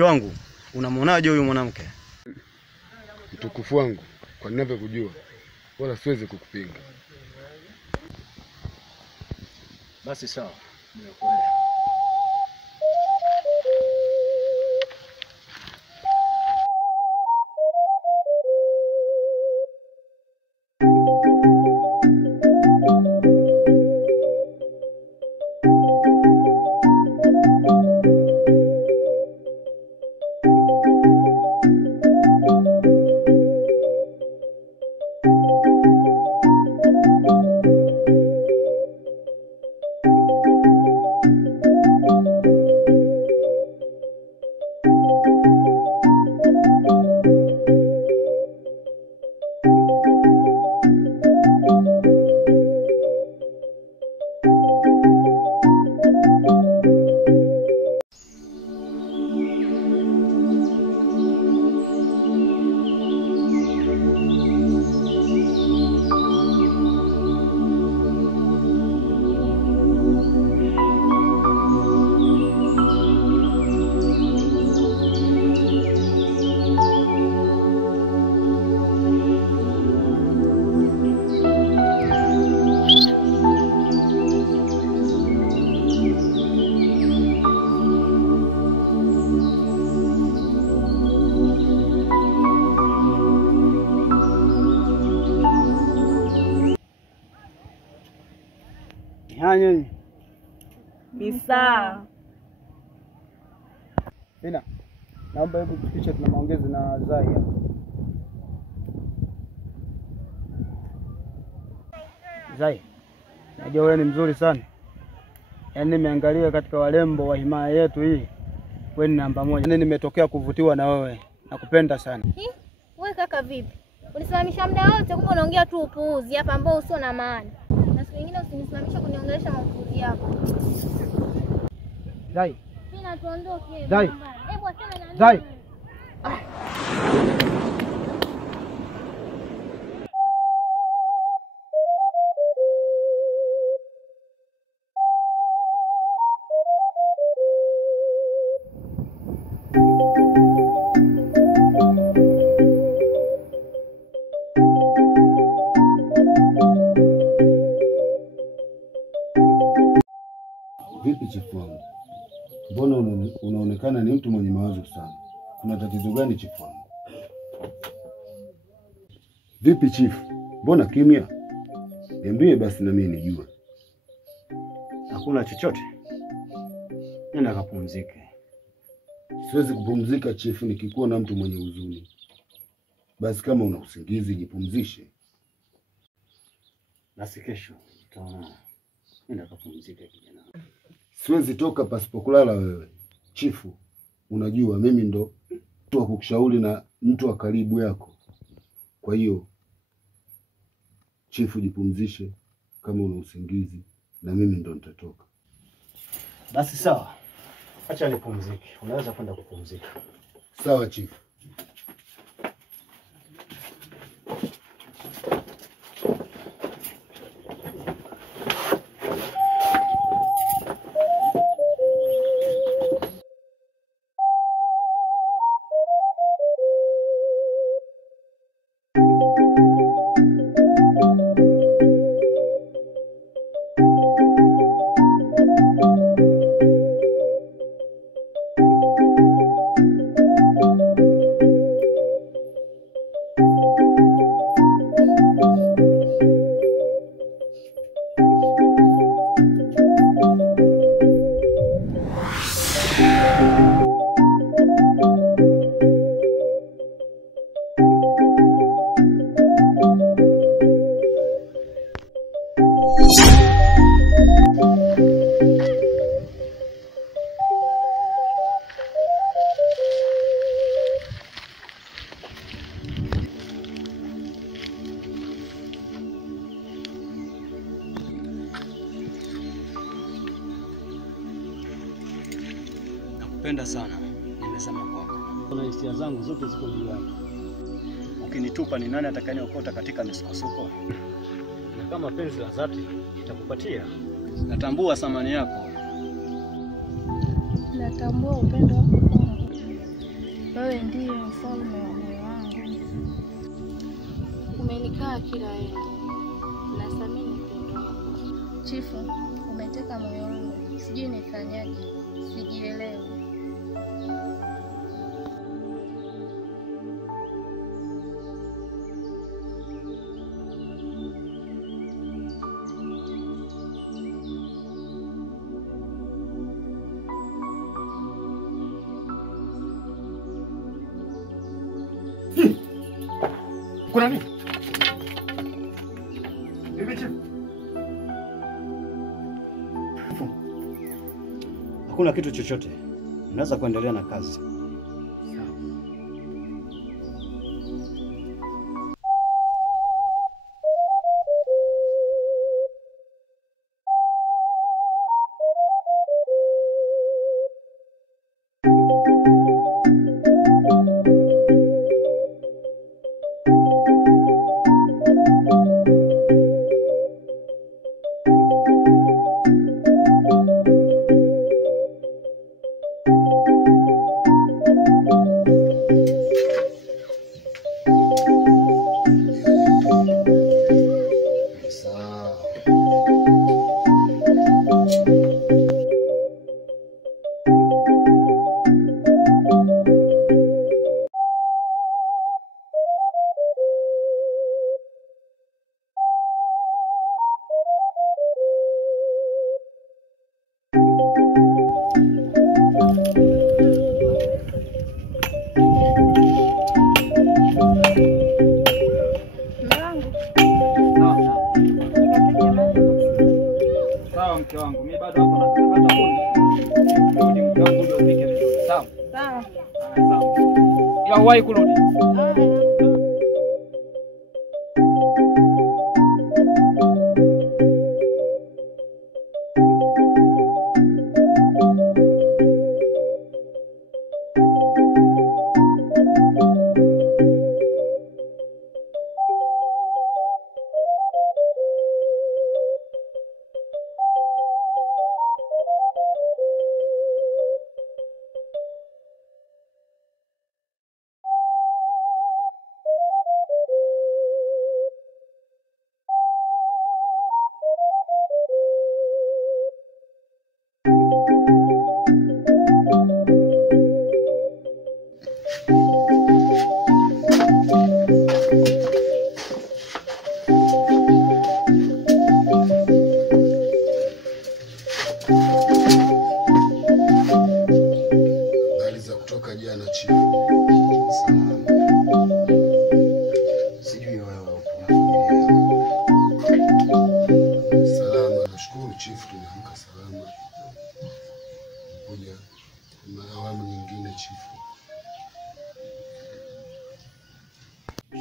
Mshauri wangu, unamwonaje huyu mwanamke? Mtukufu wangu, kwa ninavyokujua wala siwezi kukupinga. Basi sawa, nimekuelewa. Hanya Bisa. Bina, naomba hebu tupishe, tuna maongezi na Zai hapa. Zai, najua wewe ni mzuri sana. Yaani nimeangalia katika walembo wa himaya yetu hii, wewe ni namba moja. Yaani nimetokea kuvutiwa na wewe. Nakupenda sana. Wewe kaka vipi? Unisimamisha muda wote kumbe unaongea tu upuuzi hapa ambao usio na maana. Na siku nyingine usinisimamisha kuniongelesha mapuuzi yako. Zai. Bina tuondoke. Zai. Hebu achana na mimi. Zai. Vipi chifu wangu? Mbona unaonekana ni mtu mwenye mawazo sana? Kuna tatizo gani chifu wangu? Vipi chifu? Mbona kimya? Niambie basi na mimi nijue. Hakuna chochote. Nenda kapumzike. Siwezi kupumzika chifu nikikuwa na mtu mwenye huzuni. Basi kama una usingizi jipumzishe. Basi kesho tutaonana. Nenda kapumzike kijana. Siwezi toka pasipokulala wewe. Chifu, unajua mimi ndo mtu wa kukushauri na mtu wa karibu yako. Kwa hiyo chifu jipumzishe, kama una usingizi na mimi ndo nitatoka. Basi sawa. Acha nipumzike. Unaweza kwenda kupumzika. Sawa chifu. Nakupenda sana. Nimesema kwako. Kuna hisia zangu zote ziko juu yako. Ukinitupa ni nani atakayeokota katika misukosuko? Na kama penzi la dhati itakupatia. Natambua thamani yako. Natambua upendo wako kwangu. Wewe ndiye mfalme wa moyo wangu. Umenikaa kila eneo. Nathamini upendo wako. Chifu, umeteka moyo wangu. Sijui nifanyaje. Sijielewi. Kuna nini? Bibi Chief. Hakuna kitu chochote. Unaweza kuendelea na kazi. Mke wangu, mimi bado hapo nakata kuni. Rudi mke wangu ndio upike vizuri. Sawa? Sawa. Sawa. Ila uwahi kurudi.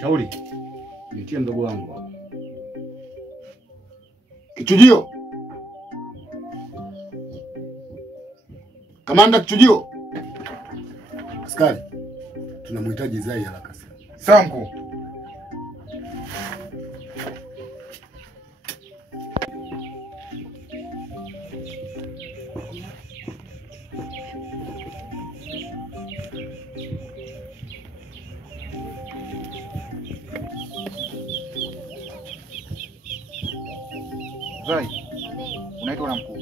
Shauri, nitie mdogo wangu hapa. Kichujio. Kamanda Kichujio. Askari, tunamhitaji Zai haraka sana. Sanku. Zai, unaitwa na mkuu.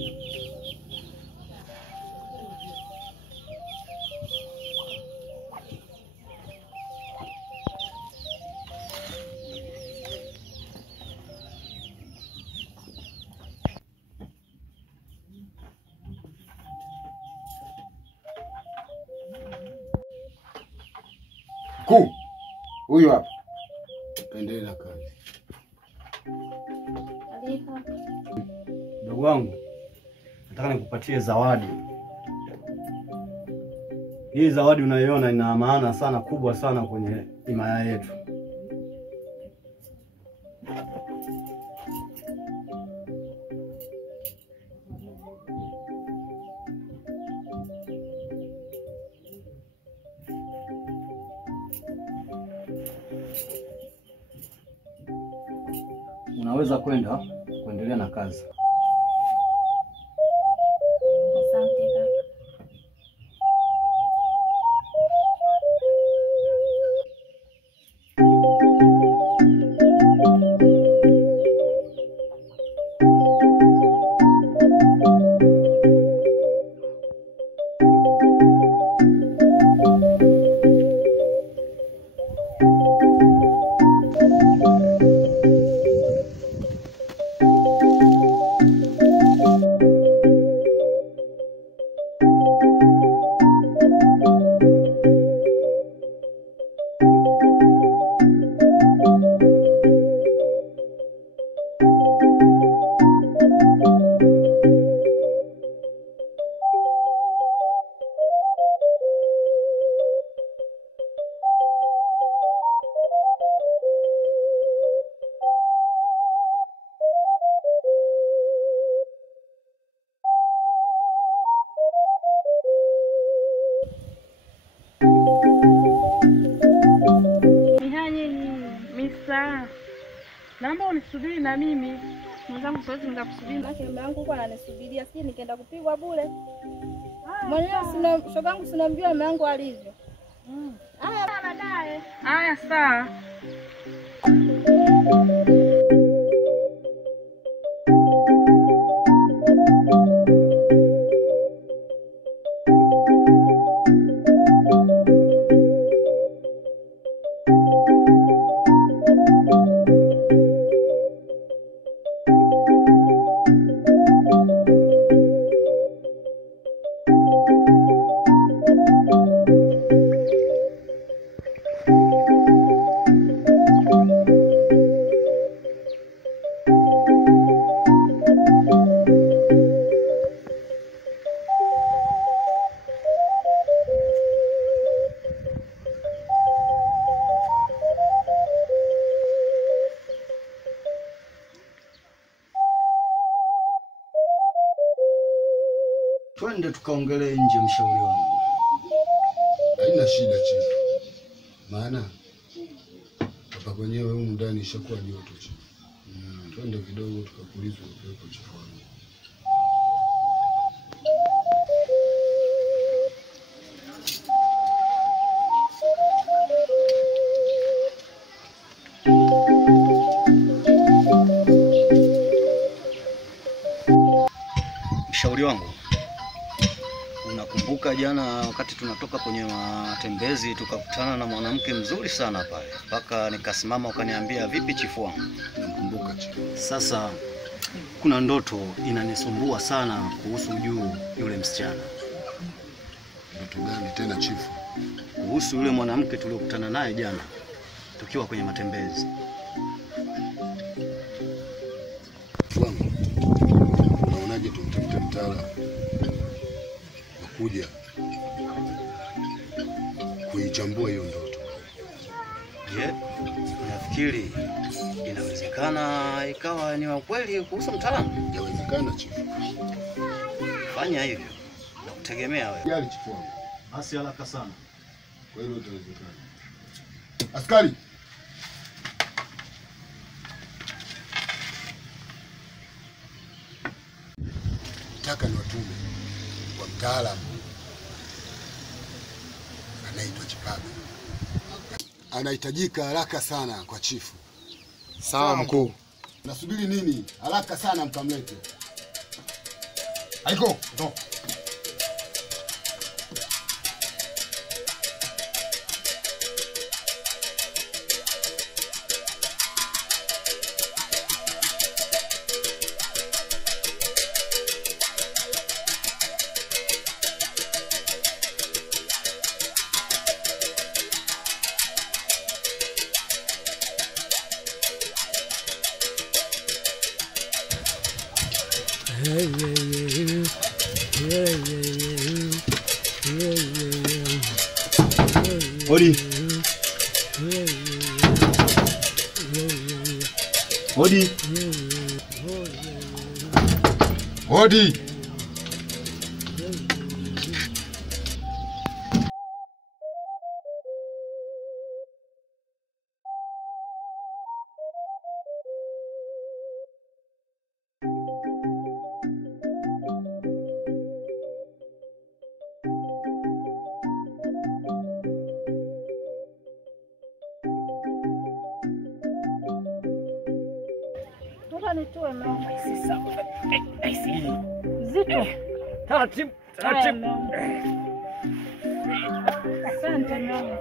Mkuu, huyu hapa. Kaendelee na kazi. Ndugu wangu, nataka nikupatie zawadi. Hii zawadi unayoiona ina maana sana kubwa sana kwenye himaya yetu. Unaweza kuendelea na kazi. Asante kaka. Naomba unisubiri na mimi. Mwenzangu siwezi nikakusubiri. Maana mume wangu huko ananisubiria, sije nikaenda kupigwa bure. Mwenyewe shogangu sinamjua mume wangu alivyo. Haya baadaye. Haya sawa. Twende tukaongelee nje, mshauri wangu. Haina shida chifu. Maana hapa kwenyewe humu ndani ishakuwa joto chifu. Twende kidogo tukapulizwe upepo chifu wangu. Mshauri wangu, unakumbuka jana wakati tunatoka kwenye matembezi tukakutana na mwanamke mzuri sana pale, mpaka nikasimama ukaniambia vipi chifu wangu? Nakumbuka chifu. Sasa kuna ndoto inanisumbua sana kuhusu juu yule msichana. Ndoto gani tena chifu? Kuhusu yule mwanamke tuliokutana naye jana tukiwa kwenye matembezi. Wangu, unaonaje tumtafute mtaala wakuja kuichambua hiyo ndoto? Je, unafikiri inawezekana ikawa ni ukweli kuhusu mtaalamu? Yawezekana chifu. Fanya hivyo, nakutegemea wewe. Jali chifu wangu. Basi haraka sana. Kwa hilo itawezekana. Askari! Nataka ni watume kwa mtaalamu anaitwa Chipaga. Anahitajika haraka sana kwa chifu. Sawa mkuu. Nasubiri nini? Haraka sana mkamlete. Aiko, ndo. Hodi. Hodi. Hodi. Nitoe mama. Zito. Taratibu, taratibu. Asante mama.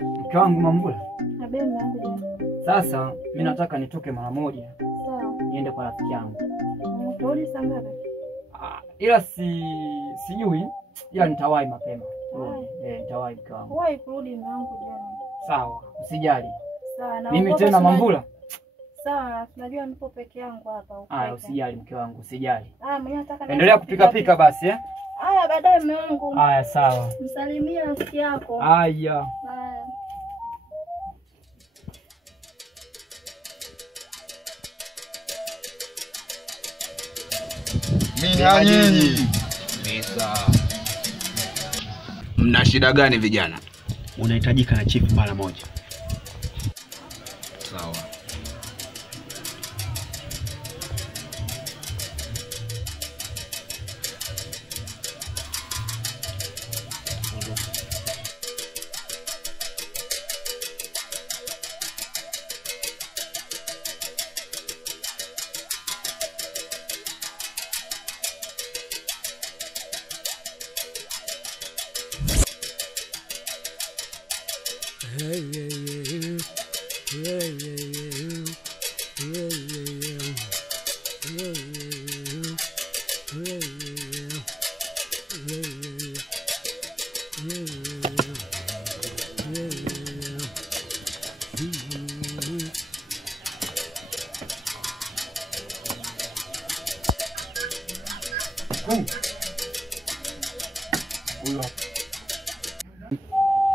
Mke wangu Mambula. Abema yangu. Sasa mimi nataka nitoke mara moja. Sawa. Niende kwa rafiki yangu. Utarudi saa ngapi? Ila sijui, ila nitawahi mapema. Nitawahi mke wangu. Wahi kurudi mwanangu jana. Sawa, usijali. Sawa, na mimi tena Mambula. Sawa, najua nipo peke yangu hapa huko. Haya, usijali mke wangu, usijali. Mimi nataka endelea kupika basi Haya, baadaye mume wangu. Haya, sawa. Msalimie rafiki yako. Haya. Haya. Mina nyinyi. Misa. Mna shida gani vijana? unahitajika na chief mara moja. Sawa.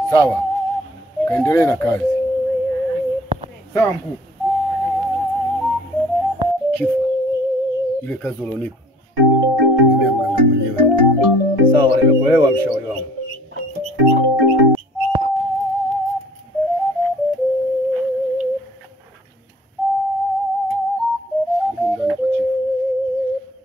Sawa. Kaendelee na kazi. Sawa mkuu. Chifu, ile kazi ulionipa nimea mganga mwenyewe. Sawa, nimekuelewa mshauri wangu. Ndani kwa chifu.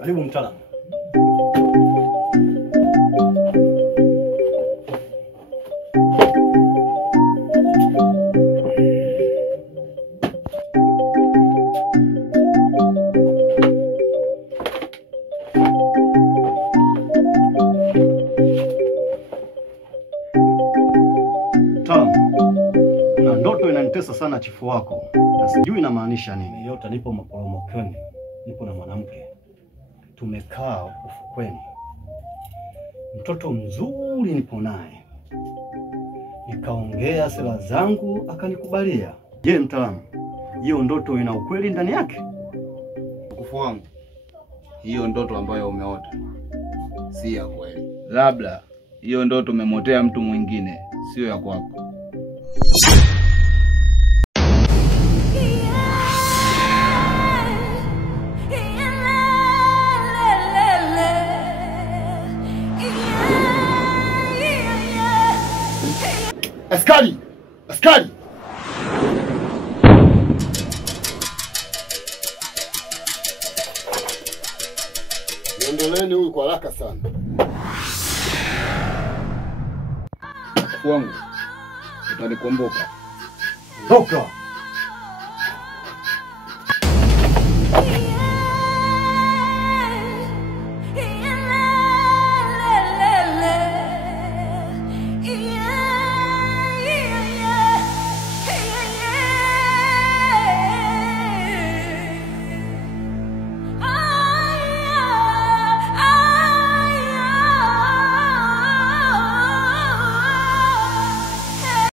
Karibu mtaalamu. Kuna ndoto inanitesa sana chifu wako, na sijui inamaanisha nini. Yote nipo maporomokoni, nipo na mwanamke, tumekaa ufukweni, mtoto mzuri nipo naye, nikaongea sera zangu akanikubalia. Je, mtaalamu, hiyo ndoto ina ukweli ndani yake? Mkufu wangu, hiyo ndoto ambayo umeota si ya kweli. Labda hiyo ndoto umemotea mtu mwingine, sio ya kwako. Askari! Askari! Niondoleni huyu kwa haraka sana. Mkufu wangu, utanikumbuka. Toka!